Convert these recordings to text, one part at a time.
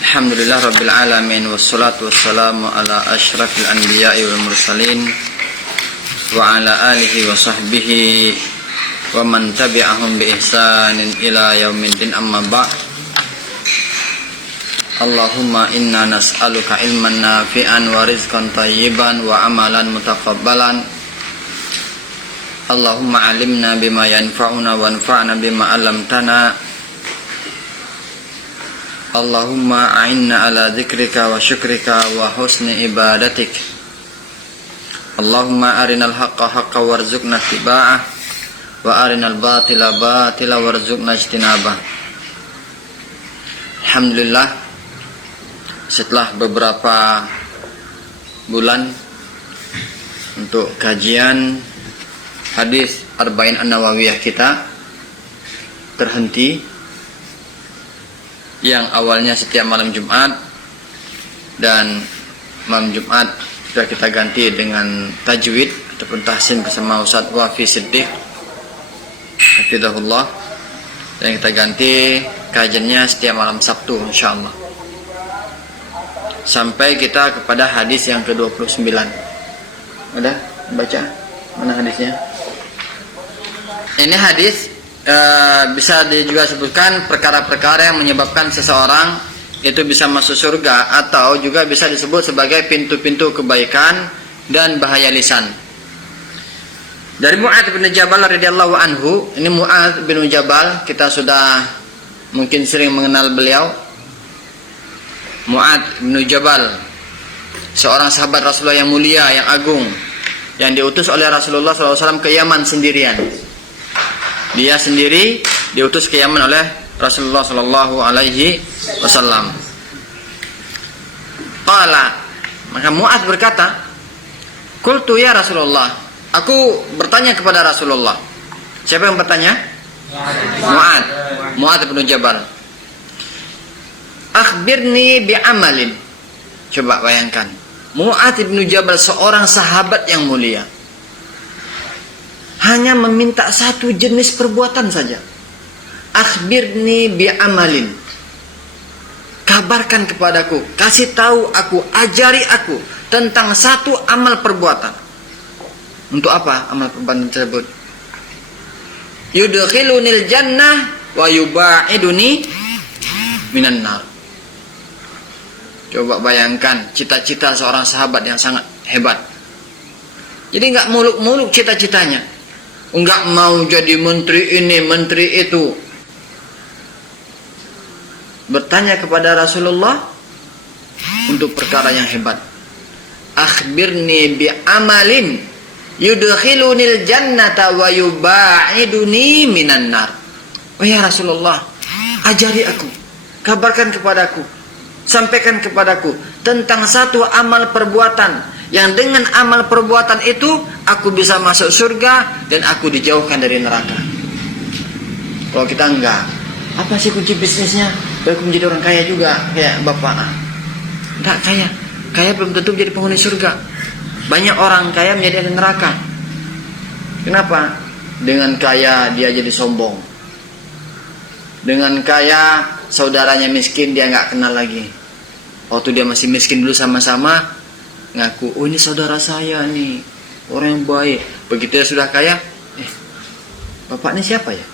Alhamdulillah Rabbil Alamin. Wassalatu wassalamu ala ashrafil anbiya'i wal mursalin wa ala alihi wa sahbihi wa man tabi'ahum bi ihsanin ila yaumiddin, amma ba'd. Allahumma inna nas'aluka ilman nafi'an wa rizqan tayyiban wa amalan mutaqabbalan. Allahumma alimna bima yanfa'una wa anfa'na bima 'allamtana. Allahumma a'inna ala dzikrika wa syukrika wa husni ibadatik. Allahumma arinal haqqa haqqa warzuqna ittiba'ah wa arinal batila batila warzuqna ijtinabah. Alhamdulillah, setelah beberapa bulan untuk kajian hadis Arba'in An-Nawawiyah kita terhenti, yang awalnya setiap malam Jumat, dan malam Jumat sudah kita ganti dengan tajwid ataupun tahsin bersama Ustaz Wafi Siddiq hafizahullah, dan kita ganti kajiannya setiap malam Sabtu insyaallah sampai kita kepada hadis yang ke-29. Udah baca mana hadisnya? Ini hadis bisa juga sebutkan perkara-perkara yang menyebabkan seseorang itu bisa masuk surga, atau juga bisa disebut sebagai pintu-pintu kebaikan dan bahaya lisan. Dari Mu'adz bin Jabal radhiyallahu anhu, ini Mu'adz bin Jabal, kita sudah mungkin sering mengenal beliau. Mu'adz bin Jabal, seorang sahabat Rasulullah yang mulia, yang agung, yang diutus oleh Rasulullah SAW ke Yaman sendirian. Dia sendiri diutus ke Yaman oleh Rasulullah sallallahu alaihi wasallam. Qala, maka Mu'adz berkata, "Qultu ya Rasulullah." Aku bertanya kepada Rasulullah. Siapa yang bertanya? Mu'adz bin Jabal. "Akhbirni bi amalin." Coba bayangkan, Mu'adz bin Jabal seorang sahabat yang mulia, hanya meminta satu jenis perbuatan saja. Akhbirni bi amalin. Kabarkan kepadaku, kasih tahu aku, ajari aku tentang satu amal perbuatan. Untuk apa amal perbuatan tersebut? Yudkhilunil jannah wa yuba'iduni minan nar. Coba bayangkan cita-cita seorang sahabat yang sangat hebat. Jadi enggak muluk-muluk cita-citanya. Enggak mau jadi menteri ini, menteri itu. Bertanya kepada Rasulullah untuk perkara yang hebat. Akhbirni bi amalin yudkhilunil jannata wa yuba'iduni minan nar. Oh ya Rasulullah, ajari aku, kabarkan kepadaku, sampaikan kepadaku tentang satu amal perbuatan yang dengan amal perbuatan itu aku bisa masuk surga dan aku dijauhkan dari neraka. Kalau kita enggak, apa sih kunci bisnisnya? Biar aku menjadi orang kaya juga kayak bapak. Enggak kaya, kaya belum tentu menjadi penghuni surga. Banyak orang kaya menjadi ahli neraka. Kenapa? Dengan kaya dia jadi sombong. Dengan kaya saudaranya miskin dia enggak kenal lagi. Waktu dia masih miskin dulu sama-sama ngaku, oh ini saudara saya nih, orang yang baik. Begitu dia sudah kaya, bapak ini siapa ya?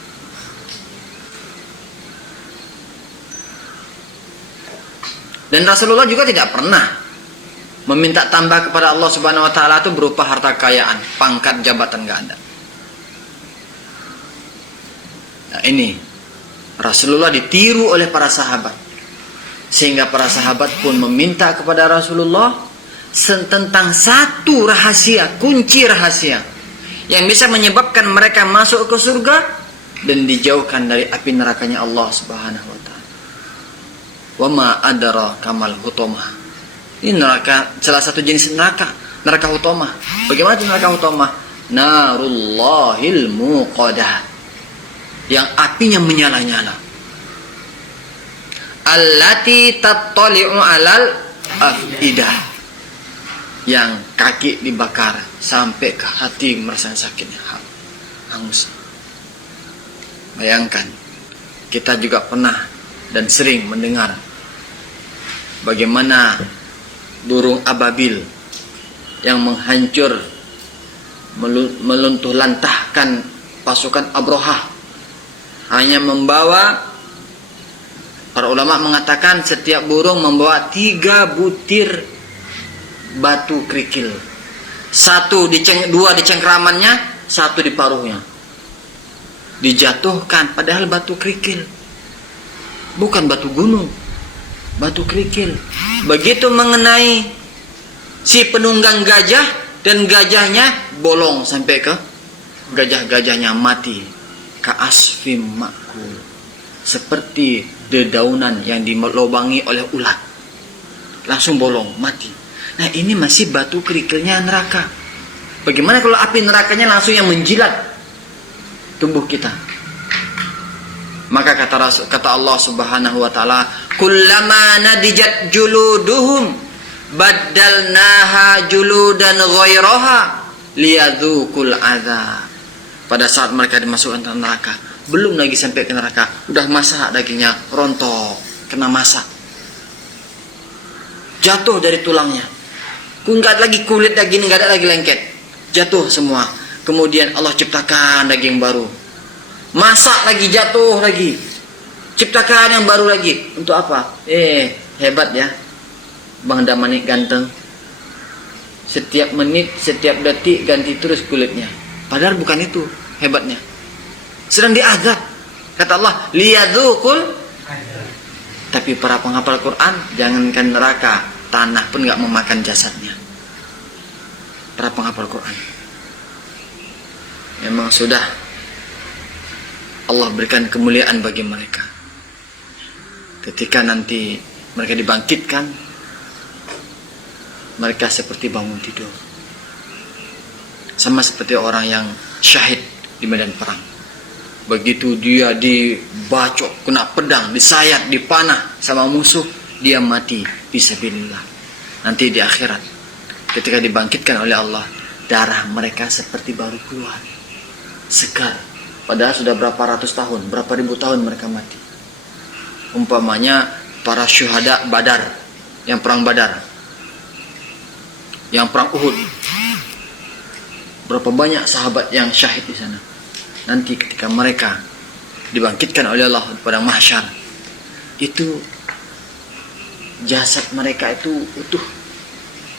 Dan Rasulullah juga tidak pernah meminta tambah kepada Allah Subhanahu wa taala itu berupa harta kekayaan, pangkat, jabatan, enggak ada. Nah, ini Rasulullah ditiru oleh para sahabat, sehingga para sahabat pun meminta kepada Rasulullah tentang satu rahasia, kunci rahasia yang bisa menyebabkan mereka masuk ke surga dan dijauhkan dari api nerakanya Allah Subhanahu wa taala. Wa ma adara kamal hutomah. Ini neraka, salah satu jenis neraka, neraka hutomah. Bagaimana neraka hutomah? Narullahil muqadah, yang apinya menyala-nyala. Allati tattali'u alal afidah, yang kaki dibakar sampai ke hati merasa sakitnya, hangus. Bayangkan, kita juga pernah dan sering mendengar bagaimana burung ababil yang menghancur, meluntuh lantahkan pasukan Abrahah, hanya membawa, para ulama mengatakan setiap burung membawa 3 butir batu kerikil, 2 di cengkramannya, 1 di paruhnya. Dijatuhkan, padahal batu kerikil, bukan batu gunung, batu kerikil. Begitu mengenai si penunggang gajah, dan gajahnya bolong sampai ke gajah-gajahnya mati. Ka'asfim makul, seperti dedaunan yang dilobangi oleh ulat, langsung bolong mati. Nah, ini masih batu kerikilnya neraka. Bagaimana kalau api nerakanya langsung yang menjilat tubuh kita? Maka kata Allah Subhanahu wa taala, kullama nadijat juluduhum baddalnaha juludan ghairaha liyadzuqul adzab. Pada saat mereka dimasukkan ke neraka, belum lagi sampai ke neraka, udah masak dagingnya, rontok, kena masak, jatuh dari tulangnya, enggak lagi kulit daging, enggak ada lagi lengket, jatuh semua. Kemudian Allah ciptakan daging baru, masak lagi, jatuh lagi, ciptakan yang baru lagi. Untuk apa? Hebat ya Bang Damanik ganteng, setiap menit, setiap detik ganti terus kulitnya. Padahal bukan itu hebatnya, sedang diazab. Kata Allah, liyadzuqul. Tapi para penghafal Quran, jangankan neraka, tanah pun gak memakan jasadnya. Para penghafal Quran memang sudah Allah berikan kemuliaan bagi mereka. Ketika nanti mereka dibangkitkan, mereka seperti bangun tidur, sama seperti orang yang syahid di medan perang. Begitu dia dibacok, kena pedang, disayat, dipanah sama musuh, dia mati fisabilillah. Nanti di akhirat, ketika dibangkitkan oleh Allah, darah mereka seperti baru keluar, segar. Padahal sudah berapa ratus tahun, berapa ribu tahun mereka mati. Umpamanya para syuhada Badar, yang perang Badar, yang perang Uhud, berapa banyak sahabat yang syahid di sana. Nanti ketika mereka dibangkitkan oleh Allah pada mahsyar, itu jasad mereka itu utuh,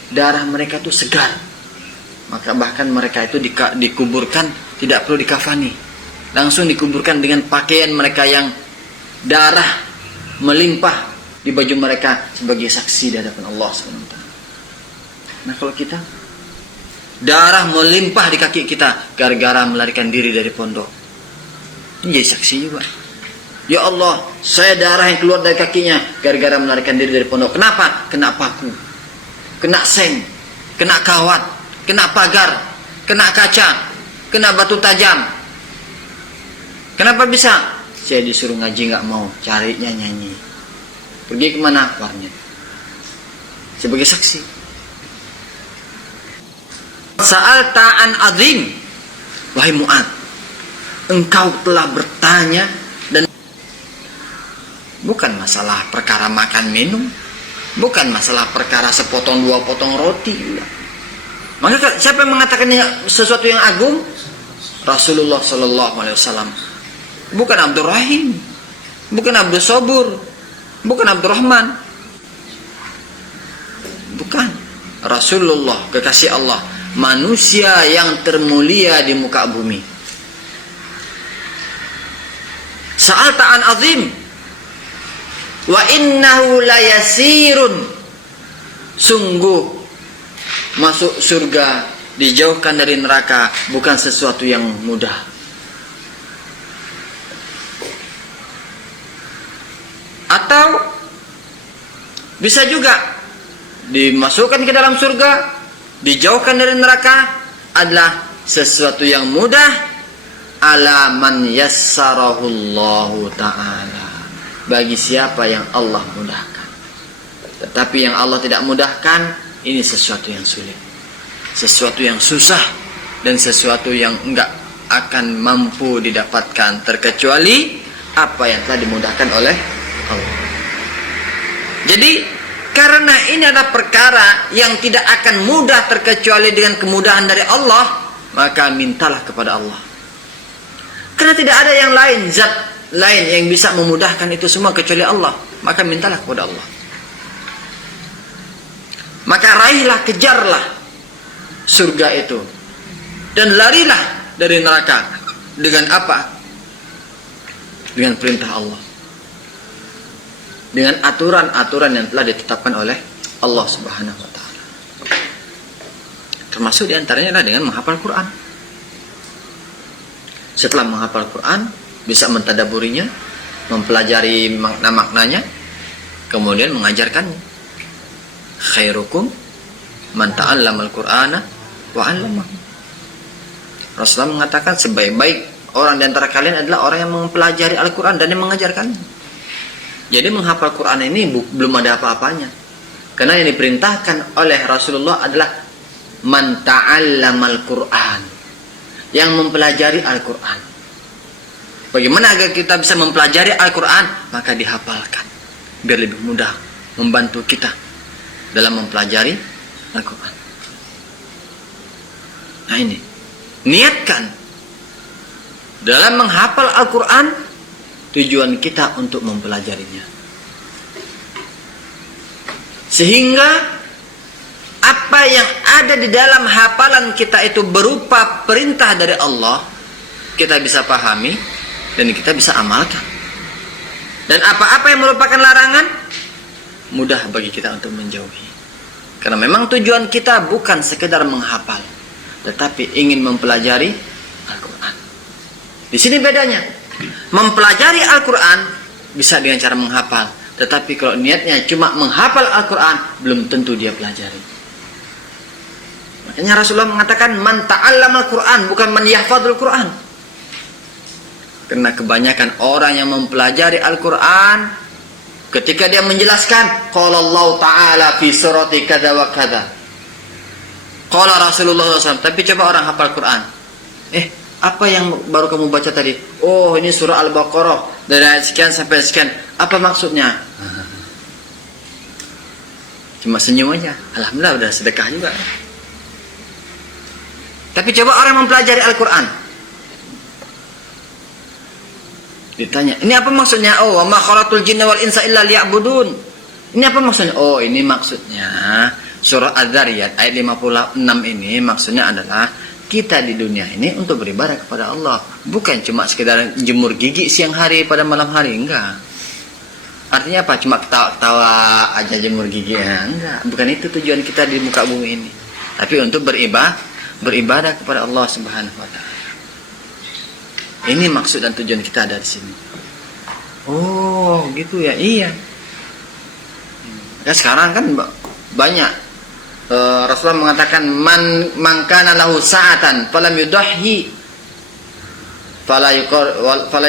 darah mereka itu segar. Maka bahkan mereka itu dikuburkan tidak perlu dikafani, langsung dikuburkan dengan pakaian mereka yang darah melimpah di baju mereka sebagai saksi di hadapan Allah SWT. Nah, kalau kita darah melimpah di kaki kita gara-gara melarikan diri dari pondok, ini jadi saksi juga. Ya Allah, saya darah yang keluar dari kakinya gara-gara melarikan diri dari pondok. Kenapa? Kena paku, kena seng, kena kawat, kena pagar, kena kaca, kena batu tajam. Kenapa bisa? Saya disuruh ngaji nggak mau, carinya nyanyi. Pergi kemana? Warnet. Sebagai saksi. Sa'alta an azim, wahai Mu'ad, engkau telah bertanya, dan bukan masalah perkara makan minum, bukan masalah perkara sepotong 2 potong roti. Maka siapa yang mengatakan sesuatu yang agung? Rasulullah Sallallahu Alaihi Wasallam. Bukan Abdul Rahim, bukan Abdul Sabur, bukan Abdurrahman, bukan. Rasulullah, kekasih Allah, manusia yang termulia di muka bumi. Sa'alta an azim wa innahu layasirun, sungguh masuk surga, dijauhkan dari neraka, bukan sesuatu yang mudah. Atau bisa juga dimasukkan ke dalam surga, dijauhkan dari neraka adalah sesuatu yang mudah. Ala man yassarahullahu ta'ala, bagi siapa yang Allah mudahkan. Tetapi yang Allah tidak mudahkan, ini sesuatu yang sulit, sesuatu yang susah, dan sesuatu yang enggak akan mampu didapatkan terkecuali apa yang telah dimudahkan oleh Allah. Jadi karena ini adalah perkara yang tidak akan mudah terkecuali dengan kemudahan dari Allah, maka mintalah kepada Allah. Karena tidak ada yang lain, zat lain yang bisa memudahkan itu semua kecuali Allah, maka mintalah kepada Allah. Maka raihlah, kejarlah surga itu, dan larilah dari neraka. Dengan apa? Dengan perintah Allah, dengan aturan-aturan yang telah ditetapkan oleh Allah Subhanahu wa Ta'ala. Termasuk diantaranya adalah dengan menghafal Quran. Setelah menghafal Quran, bisa mentadaburinya, mempelajari makna-maknanya, kemudian mengajarkannya. Khairukum man ta'allamal Qur'ana wa 'allamahu. Rasulullah mengatakan sebaik-baik orang di antara kalian adalah orang yang mempelajari Al-Quran dan yang mengajarkannya. Jadi menghafal Quran ini belum ada apa-apanya. Karena yang diperintahkan oleh Rasulullah adalah man ta'allamal Qur'an, yang mempelajari Al-Quran. Bagaimana agar kita bisa mempelajari Al-Quran? Maka dihafalkan, biar lebih mudah membantu kita dalam mempelajari Al-Quran. Nah ini, niatkan dalam menghafal Al-Quran, tujuan kita untuk mempelajarinya, sehingga apa yang ada di dalam hafalan kita itu berupa perintah dari Allah, kita bisa pahami dan kita bisa amalkan. Dan apa-apa yang merupakan larangan, mudah bagi kita untuk menjauhi. Karena memang tujuan kita bukan sekedar menghafal, tetapi ingin mempelajari Al-Quran. Di sini bedanya. Mempelajari Al-Quran bisa dengan cara menghafal, tetapi kalau niatnya cuma menghafal Al-Quran, belum tentu dia pelajari. Makanya Rasulullah mengatakan man ta'allamal Quran, bukan man yahfadzul Quran. Karena kebanyakan orang yang mempelajari Al-Quran, ketika dia menjelaskan qala Allah Ta'ala fi surati kada wa kada, qala Rasulullah SAW, tapi coba orang hafal Quran, apa yang baru kamu baca tadi? Oh, ini surah Al-Baqarah dari ayat sekian sampai sekian. Apa maksudnya? Cuma senyum aja. Alhamdulillah udah sedekah juga. Tapi coba orang mempelajari Al-Quran, ditanya, ini apa maksudnya? Oh, wa ma khalaqtul jinna wal insa illa liya'budun. Ini apa maksudnya? Oh, ini maksudnya surah Az-Zariyat ayat 56 ini maksudnya adalah kita di dunia ini untuk beribadah kepada Allah, bukan cuma sekedar jemur gigi siang hari pada malam hari, enggak. Artinya apa? Cuma ketawa-ketawa aja jemur gigi, ya? Enggak. Bukan itu tujuan kita di muka bumi ini. Tapi untuk beribadah kepada Allah Subhanahu wa Ta'ala. Ini maksud dan tujuan kita ada di sini. Oh, gitu ya. Iya. Ya sekarang kan banyak Rasulullah mengatakan man kana lahu sa'atan falam yudahhi fala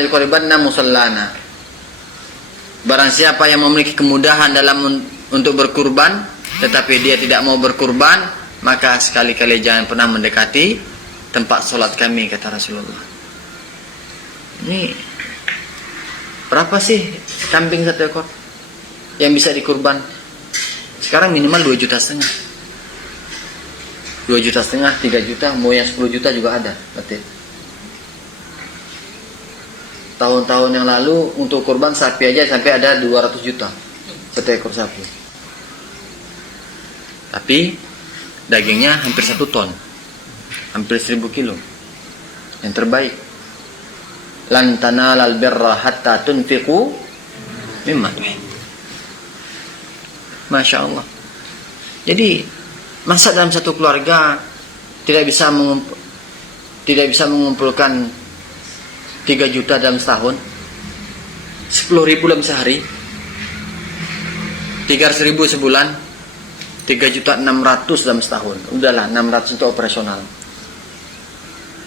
yuqribanna musallana. Barang siapa yang memiliki kemudahan dalam untuk berkurban tetapi dia tidak mau berkurban, maka sekali-kali jangan pernah mendekati tempat sholat kami, kata Rasulullah. Ini berapa sih kambing satu ekor yang bisa dikurban? Sekarang minimal 2,5 juta. 2,5 juta, 3 juta, mau yang 10 juta juga ada. Berarti tahun-tahun yang lalu untuk kurban sapi aja sampai ada 200 juta satu ekor sapi. Tapi dagingnya hampir 1 ton, hampir 1000 kilo. Yang terbaik. Lan tanalal birra hatta tunfiqu mimma tuhibbu. Masya Allah. Jadi masa dalam satu keluarga tidak bisa mengumpulkan 3 juta dalam setahun, 10.000 dalam sehari, 300.000 sebulan, 3.600.000 dalam setahun. Udahlah, 600 untuk operasional.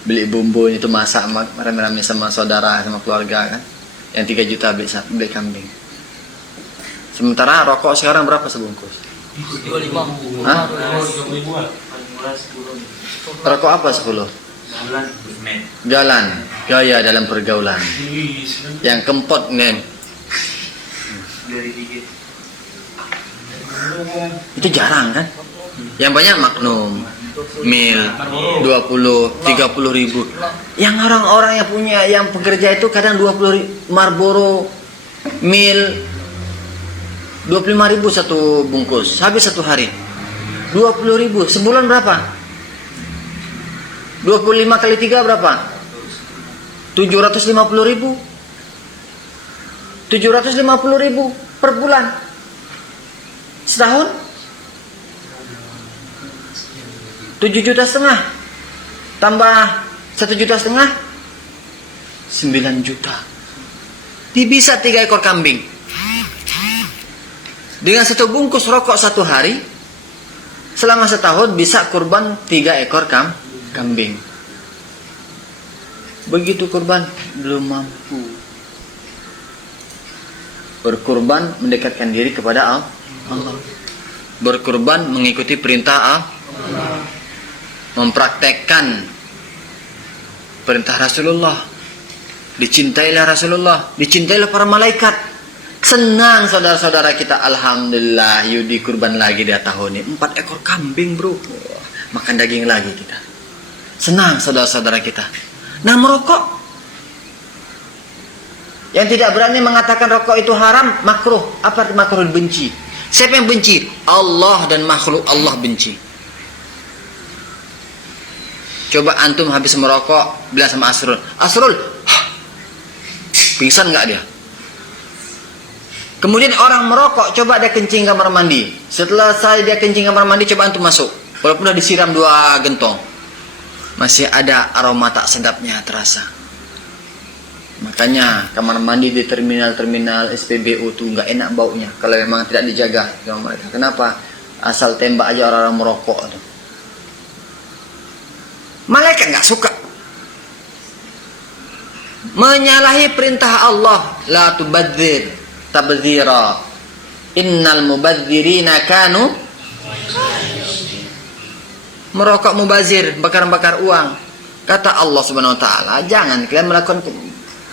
Beli bumbu itu masak rame-rame sama saudara, sama keluarga kan. Yang 3 juta beli kambing. Sementara rokok sekarang berapa sebungkus? 25. Hah? Rokok apa 10? Galan. Gaya dalam pergaulan. Yang kempot nih. Itu jarang kan? Yang banyak Magnum, Mil, 20, 30 ribu. Yang orang-orang yang punya, yang pekerja itu kadang 20 ribu, Marlboro, Mil, 25 ribu satu bungkus, habis satu hari. 20 ribu, sebulan berapa? 25 kali 3 berapa? 750 ribu. 750 ribu per bulan. Setahun 7,5 juta tambah 1,5 juta 9 juta. Dia bisa 3 ekor kambing. Dengan satu bungkus rokok satu hari, selama setahun bisa kurban 3 ekor kambing. Begitu kurban belum mampu. Berkurban mendekatkan diri kepada Allah. Berkurban mengikuti perintah Allah. Mempraktekkan perintah Rasulullah. Dicintailah Rasulullah, dicintailah para malaikat. Senang saudara-saudara kita, alhamdulillah, yudi kurban lagi dia tahun ini 4 ekor kambing, bro. Makan daging lagi kita. Senang saudara-saudara kita. Nah, merokok, yang tidak berani mengatakan rokok itu haram, makruh. Apa arti makruh? Benci. Siapa yang benci? Allah dan makhluk Allah benci. Coba antum habis merokok, bilang sama Asrul, Asrul, pingsan nggak dia? Kemudian orang merokok, coba dia kencing kamar mandi. Setelah dia kencing kamar mandi, coba antum masuk. Walaupun udah disiram 2 gentong, masih ada aroma tak sedapnya terasa. Makanya kamar mandi di terminal-terminal SPBU tuh nggak enak baunya kalau memang tidak dijaga. Kenapa? Asal tembak aja orang-orang merokok tuh. Malaikat nggak suka. Menyalahi perintah Allah, la tubadzir tabdzira. Innal mubadzirina kanu. Merokok mubazir, bakar-bakar uang. Kata Allah Subhanahu wa taala, jangan kalian melakukan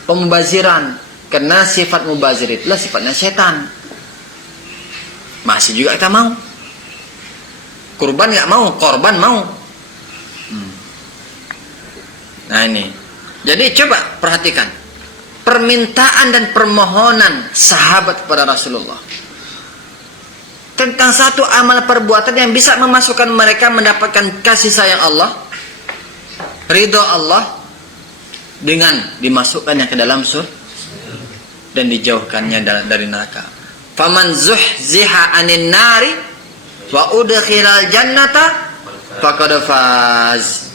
pemubaziran, karena sifat mubazir itulah sifatnya setan. Masih juga kita mau. Kurban nggak mau, korban mau. Nah ini, jadi coba perhatikan permintaan dan permohonan sahabat kepada Rasulullah tentang satu amal perbuatan yang bisa memasukkan mereka mendapatkan kasih sayang Allah, ridho Allah, dengan dimasukkannya ke dalam surga dan dijauhkannya dari neraka. Faman zuhziha 'anil nari wa udkhilal jannata faqad faz.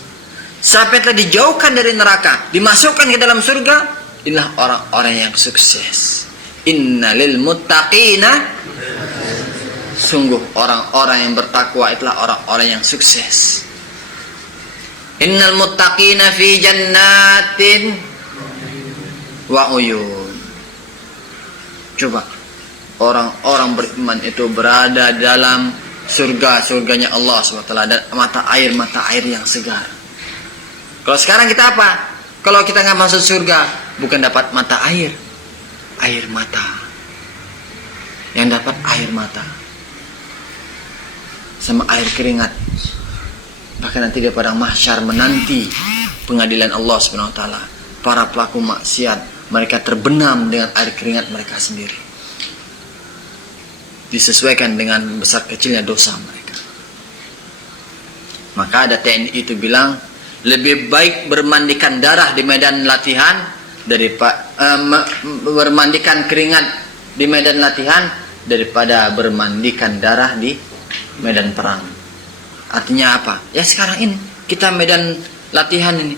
Siapa yang telah dijauhkan dari neraka, dimasukkan ke dalam surga, inilah orang-orang yang sukses. Innalil muttaqina, sungguh orang-orang yang bertakwa itulah orang-orang yang sukses. Innal muttaqina fi jannatin wa uyun. Coba, orang-orang beriman itu berada dalam surga-surganya Allah SWT dan mata air yang segar. Kalau sekarang kita apa? Kalau kita nggak masuk surga, bukan dapat mata air mata. Yang dapat air mata sama air keringat. Bahkan nanti di padang mahsyar menanti pengadilan Allah Subhanahu wa taala, para pelaku maksiat mereka terbenam dengan air keringat mereka sendiri. Disesuaikan dengan besar kecilnya dosa mereka. Maka ada TNI itu bilang, lebih baik bermandikan darah di medan latihan daripada bermandikan keringat di medan latihan daripada bermandikan darah di medan perang. Artinya apa? Ya sekarang ini kita medan latihan ini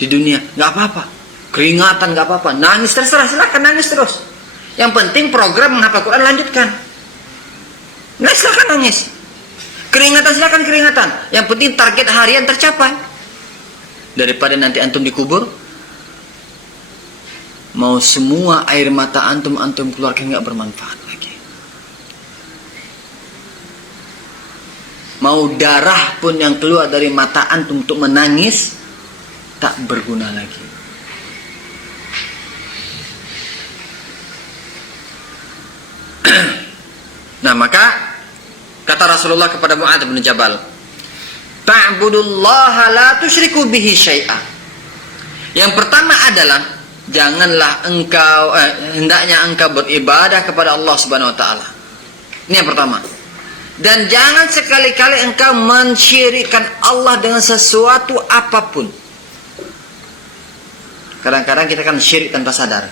di dunia nggak apa-apa, keringatan nggak apa-apa, nangis terserah, silakan nangis terus. Yang penting program menghafal Quran lanjutkan. Nggak, silakan nangis. Keringatan silakan keringatan. Yang penting target harian tercapai. Daripada nanti antum dikubur, mau semua air mata antum keluarkan nggak bermanfaat lagi. Mau darah pun yang keluar dari mata antum untuk menangis tak berguna lagi. Nah, maka kata Rasulullah kepada Mu'adz bin Jabal, ta'budullaha la tusyriku bihi syai'a. Yang pertama adalah janganlah engkau hendaknya engkau beribadah kepada Allah Subhanahu wa taala. Ini yang pertama. Dan jangan sekali-kali engkau mensyirikkan Allah dengan sesuatu apapun. Kadang-kadang kita kan syirik tanpa sadar.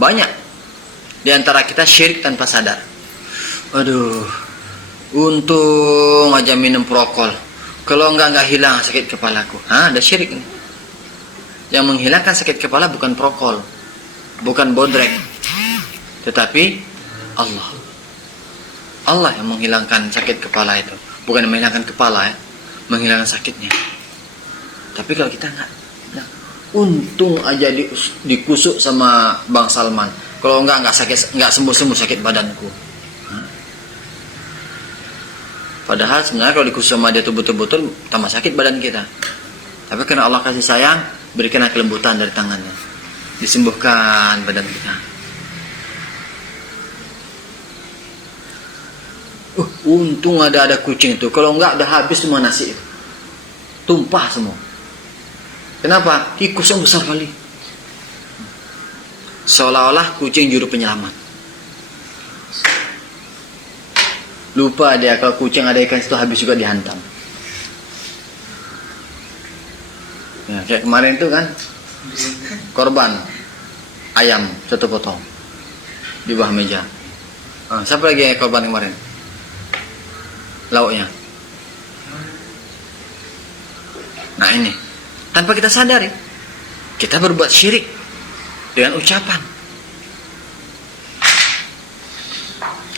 Banyak di antara kita syirik tanpa sadar. Aduh, untung aja minum prokol. Kalau enggak hilang sakit kepalaku. Ada syirik nih. Yang menghilangkan sakit kepala bukan prokol, bukan bodrek, tetapi Allah. Allah yang menghilangkan sakit kepala itu, bukan menghilangkan kepala ya, menghilangkan sakitnya. Tapi kalau kita enggak, untung aja dikusuk sama Bang Salman. Kalau enggak sakit, enggak sembuh sakit badanku. Padahal sebenarnya kalau dikusuk sama dia tuh betul-betul tambah sakit badan kita. Tapi karena Allah kasih sayang, berikan kelembutan dari tangannya, disembuhkan badan kita. Untung ada kucing itu. Kalau enggak udah habis semua nasi itu, tumpah semua. Kenapa? Tikus yang besar kali. Seolah-olah kucing juru penyelamat. Lupa dia kalau kucing ada ikan situ habis juga dihantam. Ya, kayak kemarin itu kan korban ayam satu potong di bawah meja. Siapa lagi yang korban kemarin? Lauknya. Nah ini, tanpa kita sadari, kita berbuat syirik dengan ucapan.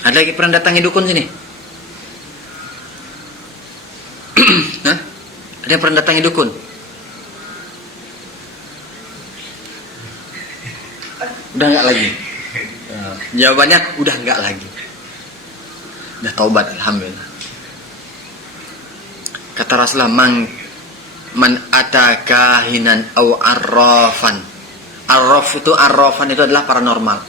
Ada lagi pernah datangi dukun sini? Hah? Ada yang pernah datangi dukun? Udah enggak lagi. Jawabannya udah enggak lagi. Udah taubat, alhamdulillah. Kata Rasulullah, man ataka hinan au arrafan. Arrafan itu adalah paranormal.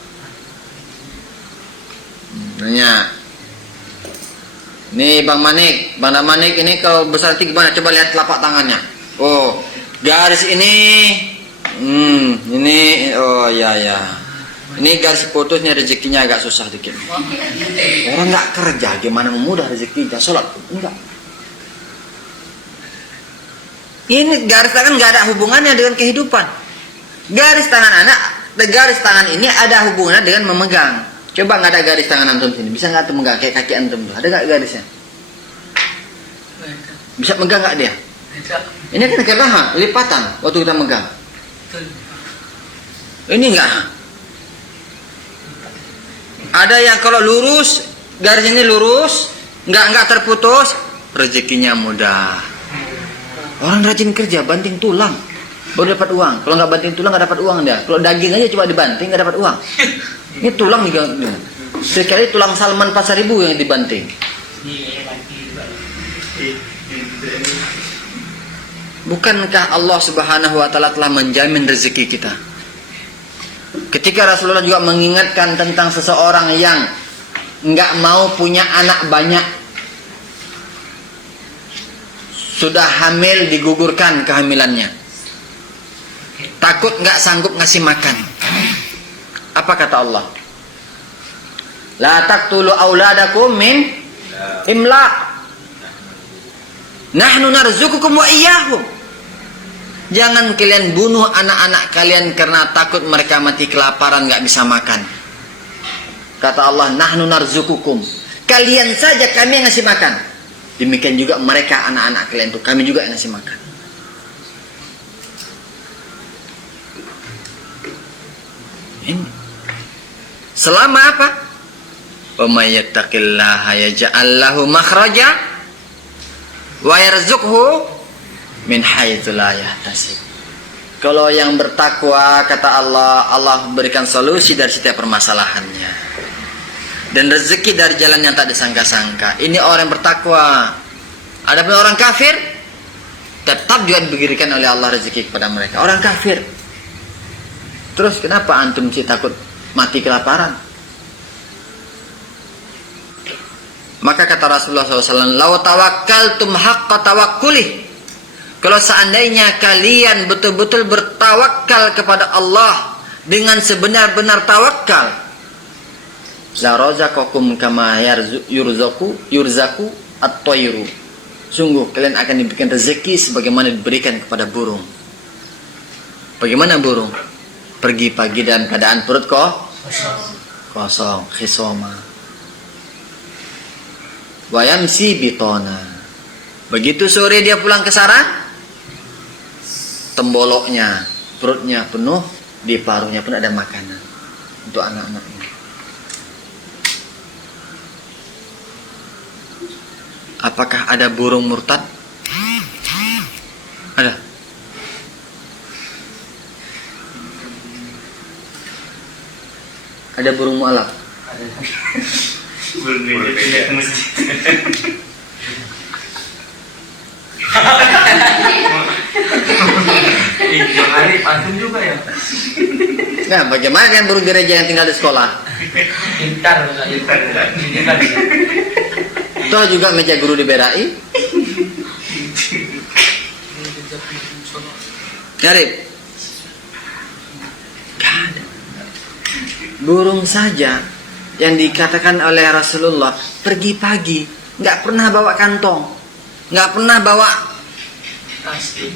Ini Bang Manik ini kalau besar tinggi gimana? Coba lihat telapak tangannya. Oh, garis ini. Ini oh ya. Ini garis putusnya, rezekinya agak susah dikit. Orang nggak kerja, gimana memudah rezekinya? Sholat enggak. Ini garis tangan nggak ada hubungannya dengan kehidupan. Garis tangan ini ada hubungannya dengan memegang. Coba nggak ada garis tangan antum sini, bisa nggak antum megang kayak kaki antum tuh? Ada nggak garisnya? Bisa megang nggak dia? Ini kan karena lipatan waktu kita megang. Ini enggak. Ada yang kalau lurus, garis ini lurus, enggak terputus, rezekinya mudah. Orang rajin kerja, banting tulang, baru dapat uang. Kalau nggak banting tulang nggak dapat uang dia. Kalau daging aja coba dibanting nggak dapat uang. Ini tulang juga. Sekali tulang Salman 4.000 yang dibanting. Bukankah Allah Subhanahu wa taala telah menjamin rezeki kita? Ketika Rasulullah juga mengingatkan tentang seseorang yang enggak mau punya anak banyak, sudah hamil digugurkan kehamilannya, takut enggak sanggup ngasih makan. Apa kata Allah? La taqtulu auladakum min imlaq. Nahnu narzuqukum wa iyyahum. Jangan kalian bunuh anak-anak kalian karena takut mereka mati kelaparan nggak bisa makan. Kata Allah, nahnu narzuqukum. Kalian saja kami yang ngasih makan. Demikian juga mereka anak-anak kalian tuh kami juga yang ngasih makan. Ini. Selama apa? Wa may yattaqillaha yaj'al lahu makhraja wa yarzuqhu min haitsu la yahtasib. Kalau yang bertakwa, kata Allah, Allah berikan solusi dari setiap permasalahannya dan rezeki dari jalan yang tak disangka-sangka. Ini orang yang bertakwa. Adapun orang kafir, tetap juga diberikan oleh Allah rezeki kepada mereka. Orang kafir. Terus kenapa antum sih takut mati kelaparan? Maka kata Rasulullah SAW, "Lau tawakkaltum haqqa tawakkulih." Kalau seandainya kalian betul-betul bertawakal kepada Allah dengan sebenar-benar tawakal, la razaqakum kama yurzaku at-tayru. Sungguh kalian akan diberikan rezeki sebagaimana diberikan kepada burung. Bagaimana burung? Pergi pagi dalam keadaan perut kosong, khisoma. Wayamsi bitona. Begitu sore dia pulang ke sarang, temboloknya, perutnya penuh, di paruhnya pun ada makanan untuk anak-anaknya. Apakah ada burung murtad? Ada. Ada burung mu'alaf? Ada. Burung pindah ke masjid. Hari antum juga ya. Nah, bagaimana dengan burung gereja yang tinggal di sekolah? Pintar. Toh juga meja guru diberai. Nyari. Burung saja yang dikatakan oleh Rasulullah pergi pagi, nggak pernah bawa kantong, nggak pernah bawa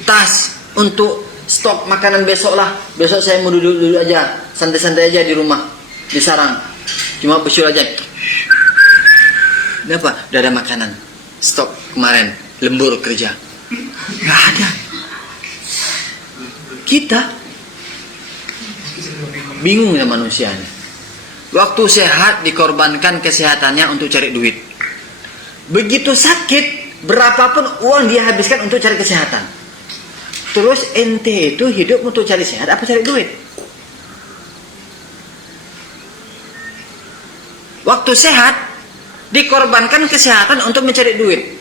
tas untuk stok makanan besok lah. Besok saya mau duduk aja, santai-santai aja di rumah, di sarang, cuma bersyukur aja. Kenapa? Udah ada makanan, stok kemarin, lembur kerja, nggak ada. Kita bingung ya manusianya. Waktu sehat dikorbankan kesehatannya untuk cari duit. Begitu sakit, berapapun uang dia habiskan untuk cari kesehatan. Terus ente itu hidup untuk cari sehat apa cari duit? Waktu sehat dikorbankan kesehatan untuk mencari duit.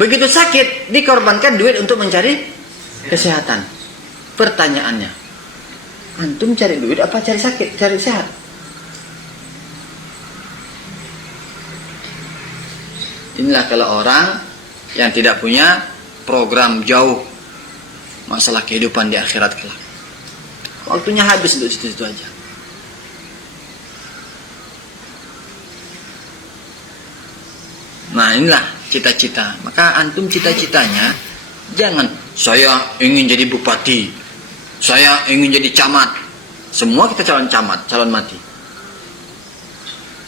Begitu sakit dikorbankan duit untuk mencari kesehatan. Pertanyaannya, antum cari duit apa cari sakit, cari sehat? Inilah kalau orang yang tidak punya program jauh masalah kehidupan di akhirat kelak. Waktunya habis untuk situ-situ aja. Nah, inilah cita-cita. Maka antum cita-citanya jangan saya ingin jadi bupati, saya ingin jadi camat. Semua kita calon camat, calon mati.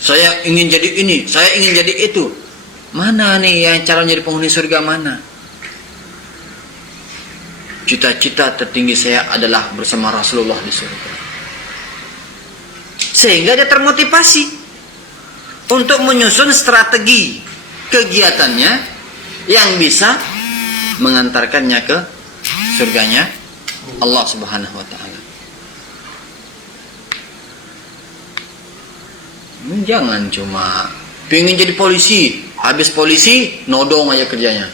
Saya ingin jadi ini, saya ingin jadi itu. Mana nih yang calon jadi penghuni surga mana? Cita-cita tertinggi saya adalah bersama Rasulullah di surga. Sehingga dia termotivasi untuk menyusun strategi kegiatannya yang bisa mengantarkannya ke surganya Allah Subhanahu wa taala. Jangan cuma pengen jadi polisi, habis polisi nodong aja kerjanya.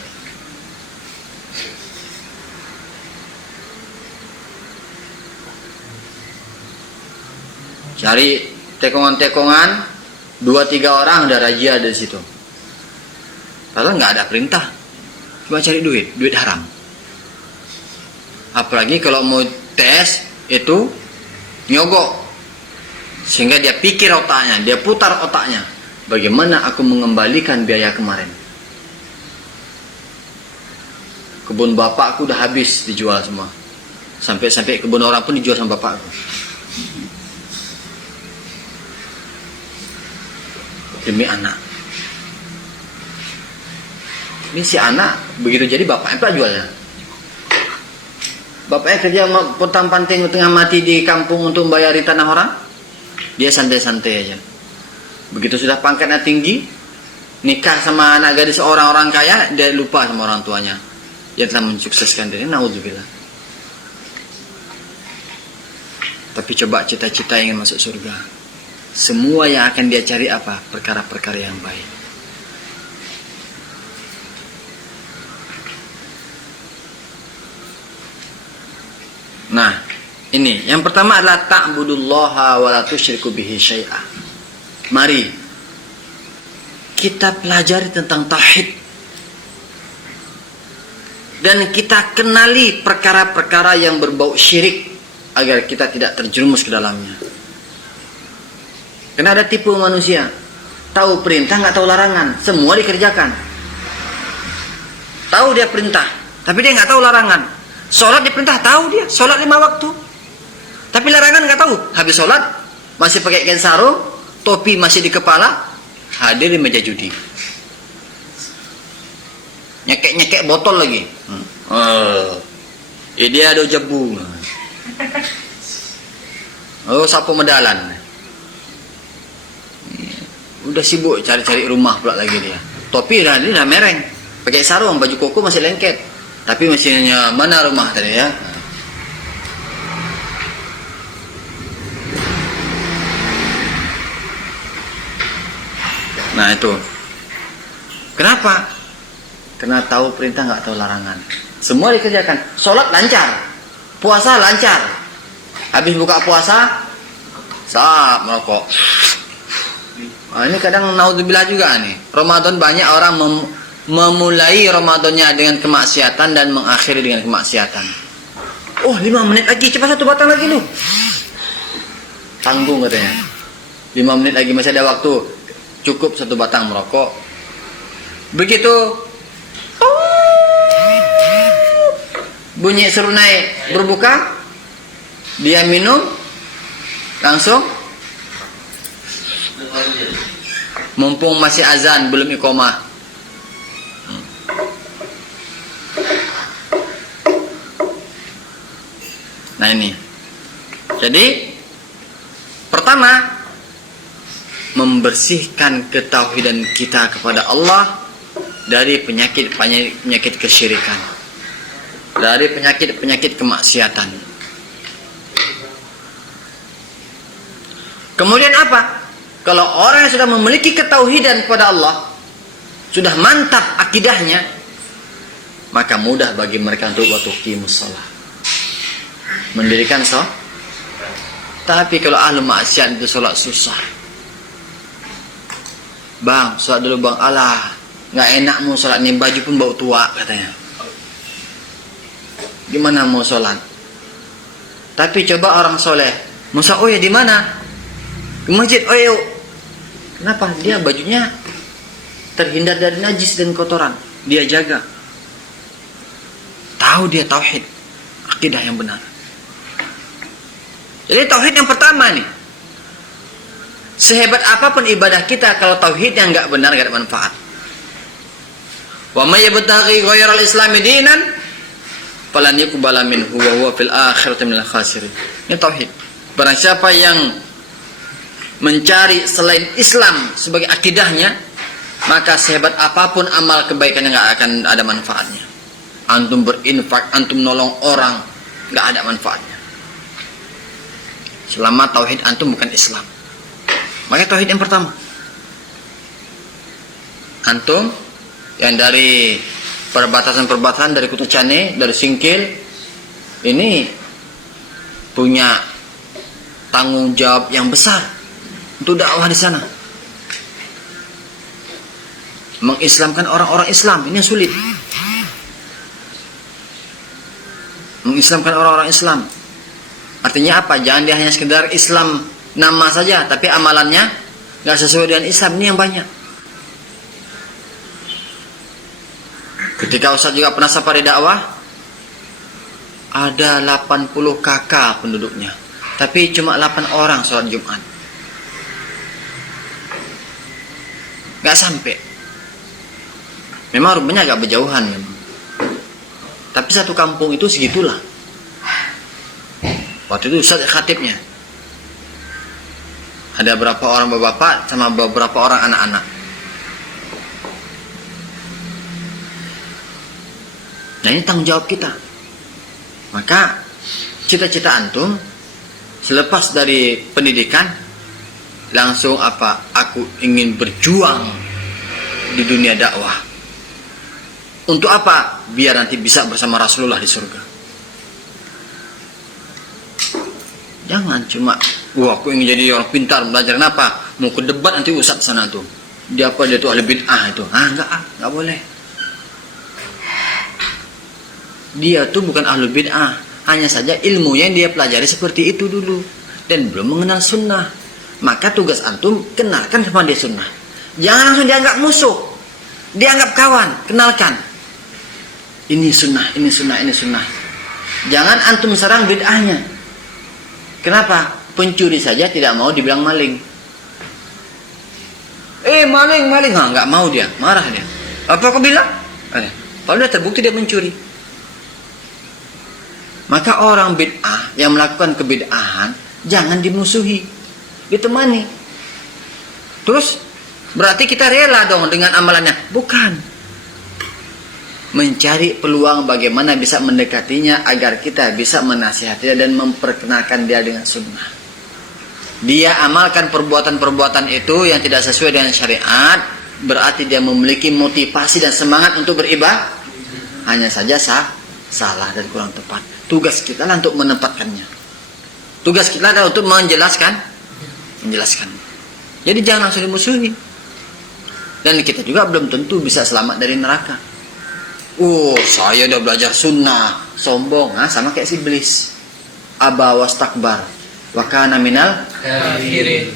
Cari tekongan-tekongan 2-3 orang udah razia dari situ. Padahal nggak ada perintah, cuma cari duit haram. Apalagi kalau mau tes itu nyogok, sehingga dia pikir otaknya, dia putar otaknya, bagaimana aku mengembalikan biaya kemarin. Kebun bapakku udah habis dijual semua, sampai kebun orang pun dijual sama bapakku. Demi anak. Ini si anak begitu jadi bapaknya apa jualnya? Bapaknya kerja pontang-panting tengah mati di kampung untuk membayari tanah orang. Dia santai-santai aja. Begitu sudah pangkatnya tinggi, nikah sama anak gadis orang-orang kaya, dia lupa sama orang tuanya yang telah mensukseskan diri. Naudzubillah. Tapi coba cita-cita ingin masuk surga. Semua yang akan dia cari apa? Perkara-perkara yang baik. Nah, ini yang pertama adalah ta'budullaha wa la tusyriku bihi syai'a. Mari kita pelajari tentang tauhid dan kita kenali perkara-perkara yang berbau syirik agar kita tidak terjerumus ke dalamnya. Karena ada tipe manusia, tahu perintah nggak tahu larangan, semua dikerjakan. Tahu dia perintah, tapi dia nggak tahu larangan. Sholat diperintah, tahu dia sholat 5 waktu, tapi larangan nggak tahu. Habis sholat masih pakai kain sarung, topi masih di kepala, hadir di meja judi, nyekek botol lagi. Dia ada jebu. Sapu medalan. Udah sibuk cari-cari rumah pula lagi dia. Topi dah mereng, pakai sarung, baju koko masih lengket, tapi masihnya mana rumah tadi ya. Nah itu. Kenapa? Karena tahu perintah nggak tahu larangan. Semua dikerjakan. Sholat lancar, puasa lancar. Habis buka puasa, saat merokok. Nah, ini kadang naudzubillah juga nih. Ramadan banyak orang memulai Ramadannya dengan kemaksiatan dan mengakhiri dengan kemaksiatan. 5 menit lagi, cepat 1 batang lagi lu. Tanggung katanya. 5 menit lagi masih ada waktu. Cukup 1 batang merokok. Begitu bunyi serunai berbuka, dia minum langsung. Mumpung masih azan belum iqomah. Nah ini. Jadi pertama, membersihkan ketauhidan kita kepada Allah dari penyakit kesyirikan, dari penyakit kemaksiatan. Kemudian apa? Kalau orang yang sudah memiliki ketauhidan kepada Allah, sudah mantap akidahnya, maka mudah bagi mereka untuk watuqimus shalah, mendirikan sholat. Tapi kalau ahlu maksiat itu sholat susah. Bang, sholat dulu bang. Alah, nggak enak mau sholat nih, baju pun bau tua katanya. Gimana mau sholat? Tapi coba orang soleh, Musa, oh ya di mana? Ke masjid. Oh yuk. Kenapa? Dia bajunya terhindar dari najis dan kotoran, dia jaga. Tahu dia tauhid, akidah yang benar. Jadi tauhid yang pertama nih. Sehebat apapun ibadah kita, kalau tauhid yang enggak benar, enggak ada manfaat. Wa may yabtaghi ghairal islami dinan falan yuqbala minhu wa huwa fil akhirati minal khasirin. Ini tauhid. Barang siapa yang mencari selain Islam sebagai akidahnya, maka sehebat apapun amal kebaikannya enggak akan ada manfaatnya. Antum berinfak, antum nolong orang, enggak ada manfaatnya selama tauhid antum bukan Islam. Makanya tauhid yang pertama, antum yang dari perbatasan dari Kutu Cane, dari Singkil, ini punya tanggung jawab yang besar untuk dakwah di sana, mengislamkan orang-orang Islam. Ini yang sulit, mengislamkan orang-orang Islam. Artinya apa? Jangan dia hanya sekedar Islam nama saja, tapi amalannya nggak sesuai dengan Islam. Ini yang banyak. Ketika Ustaz juga pernah safari dakwah, ada 80 kakak penduduknya, tapi cuma 8 orang sholat Jumat. Nggak sampai. Memang rumahnya agak berjauhan memang. Tapi satu kampung itu segitulah. Waktu itu Ustaz khatibnya. Ada berapa orang bapak sama beberapa orang anak-anak. Nah ini tanggung jawab kita. Maka cita-cita antum selepas dari pendidikan langsung apa? Aku ingin berjuang di dunia dakwah. Untuk apa? Biar nanti bisa bersama Rasulullah di surga. Jangan cuma, wah aku ingin jadi orang pintar, belajar kenapa? Mau ke debat nanti Ustaz sana tuh. dia tuh ahli bid'ah itu. Enggak boleh. Dia tuh bukan ahli bid'ah, hanya saja ilmu yang dia pelajari seperti itu dulu dan belum mengenal sunnah. Maka tugas antum kenalkan sama dia sunnah. Jangan langsung dianggap musuh, dianggap kawan, kenalkan. Ini sunnah, ini sunnah, ini sunnah. Jangan antum serang bid'ahnya. Kenapa? Pencuri saja tidak mau dibilang maling. Maling. Nggak mau dia, marah dia. Apa kau bilang? Kalau sudah terbukti dia mencuri. Maka orang bid'ah yang melakukan kebid'ahan jangan dimusuhi, ditemani. Terus berarti kita rela dong dengan amalannya? Bukan. Mencari peluang bagaimana bisa mendekatinya agar kita bisa menasihatinya dan memperkenalkan dia dengan sunnah. Dia amalkan perbuatan-perbuatan itu yang tidak sesuai dengan syariat, berarti dia memiliki motivasi dan semangat untuk beribadah. Hanya saja salah dan kurang tepat. Tugas kita lah untuk menempatkannya. Tugas kita adalah untuk menjelaskan. Jadi jangan langsung dimusuhi. Dan kita juga belum tentu bisa selamat dari neraka. Saya udah belajar sunnah, sombong, sama kayak si iblis. Aba wastakbar wa kana minal kafirin.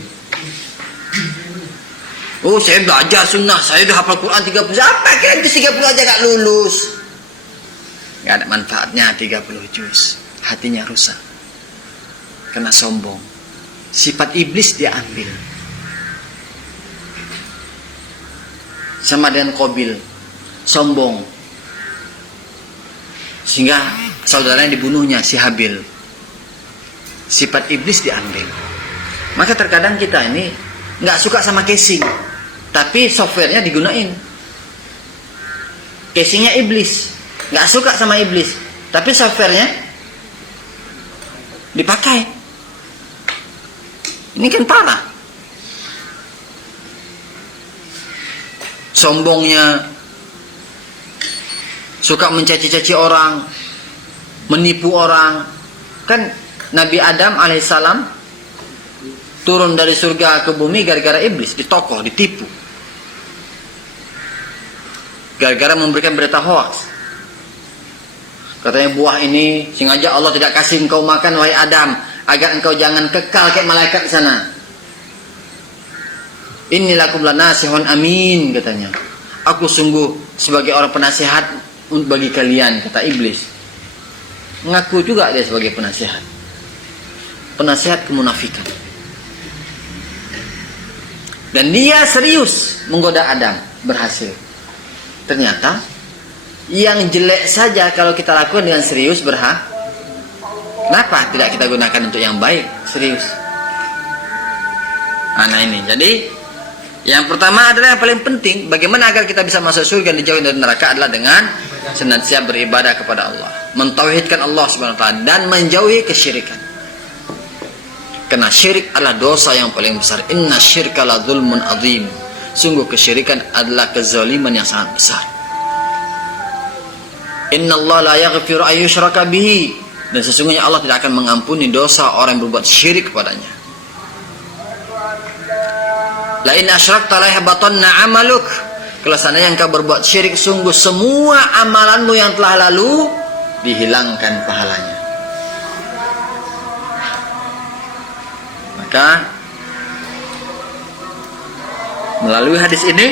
Saya belajar sunnah, saya udah hafal Quran 30. Apa kira 30 aja gak lulus? Gak ada manfaatnya 30 juz. Hatinya rusak karena sombong. Sifat iblis dia ambil. Sama dengan Qabil, sombong, sehingga saudaranya dibunuhnya, si Habil. Sifat iblis diambil. Maka terkadang kita ini nggak suka sama casing, tapi softwarenya digunain. Casingnya iblis, nggak suka sama iblis, tapi softwarenya dipakai. Ini kan parah. Sombongnya, suka mencaci-caci orang, menipu orang. Kan Nabi Adam alaihissalam turun dari surga ke bumi gara-gara iblis, ditokoh, ditipu, gara-gara memberikan berita hoaks. Katanya buah ini sengaja Allah tidak kasih engkau makan wahai Adam, agar engkau jangan kekal kayak malaikat di sana. Inilakum lanasihun amin, katanya. Aku sungguh sebagai orang penasihat bagi kalian, kata iblis. Mengaku juga dia sebagai penasihat. Penasihat kemunafikan. Dan dia serius menggoda Adam, berhasil. Ternyata yang jelek saja kalau kita lakukan dengan serius kenapa tidak kita gunakan untuk yang baik, serius? Nah ini, jadi yang pertama adalah yang paling penting, bagaimana agar kita bisa masuk surga dan dijauhi dari neraka adalah dengan senantiasa beribadah kepada Allah, mentauhidkan Allah Subhanahu wa taala dan menjauhi kesyirikan. Karena syirik adalah dosa yang paling besar. Inna syirka la dzulmun adzim. Sungguh kesyirikan adalah kezaliman yang sangat besar. Inna Allah la yaghfiru ay yushraka bihi. Dan sesungguhnya Allah tidak akan mengampuni dosa orang yang berbuat syirik kepadanya. La in asyrakta la yahbatanna amaluk. Kalau seandainya engkau berbuat syirik, sungguh semua amalanmu yang telah lalu dihilangkan pahalanya. Maka melalui hadis ini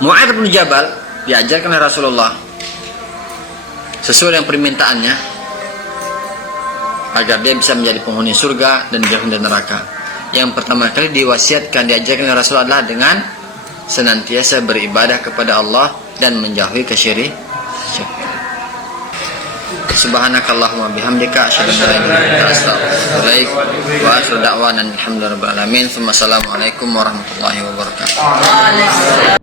Mu'adz bin Jabal diajarkan oleh Rasulullah sesuai dengan permintaannya agar dia bisa menjadi penghuni surga dan jauh dari neraka. Yang pertama kali diwasiatkan, diajarkan oleh Rasulullah adalah dengan senantiasa beribadah kepada Allah dan menjauhi kesyirikan. Subhanakallahumma bihamdika asyhadu an la ilaha illa anta astaghfiruka wa atubu ilaik wa akhir da'wana alhamdulillahi rabbil alamin. Assalamualaikum warahmatullahi wabarakatuh.